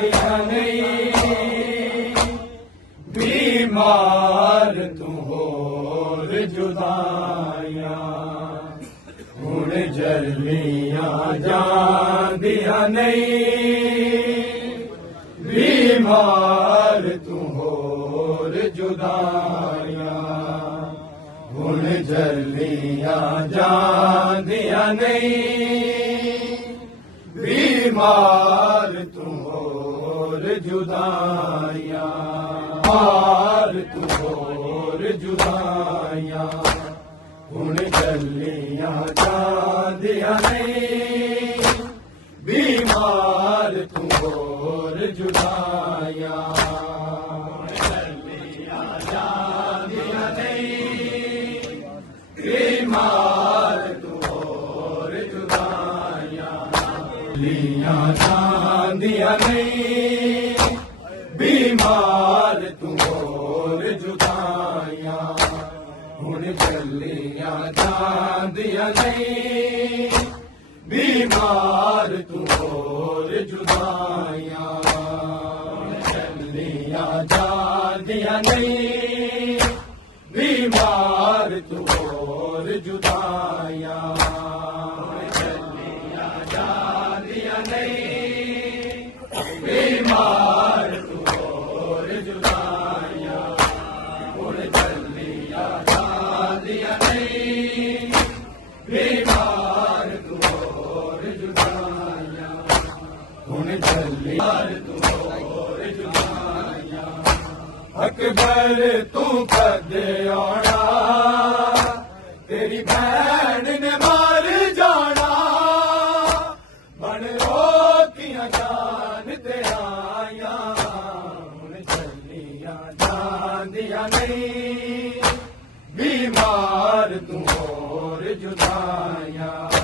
ਜਾਂਦੀਆਂ ਨਹੀਂ, बीमार तू होर जुदाइयां हुण जलियां जांदियां नहीं, बीमार तू होर जुदाइयां हुण जलियां जांदियां नहीं, बीमार तू होर जुदाइयां तू होर जुदाइयां हुण जलियां जांदियां नहीं, बीमार तू होर जुदाइयां हुण जलियां जांदियां नहीं, बीमार तू होर जुदाइयां जलियां जांदियां नहीं, बीमार तू होर जुदाइयां हुण जलियां जांदियां नहीं, बीमार तू होर जुदाइयां हुण जलियां जांदियां नहीं, बीमार तू होर जुदाइयां हुण जलियां जांदियां नहीं, बीमार बीमार तू होर जुदाइयां हुण जलियां तू होर जुदाइयां अकबर तू कदे आना तेरी भैन ने मार जाना बन रोकियां जान ते आया हुण जलियां जांदियां नहीं, बीमार तू होर जुदाइयां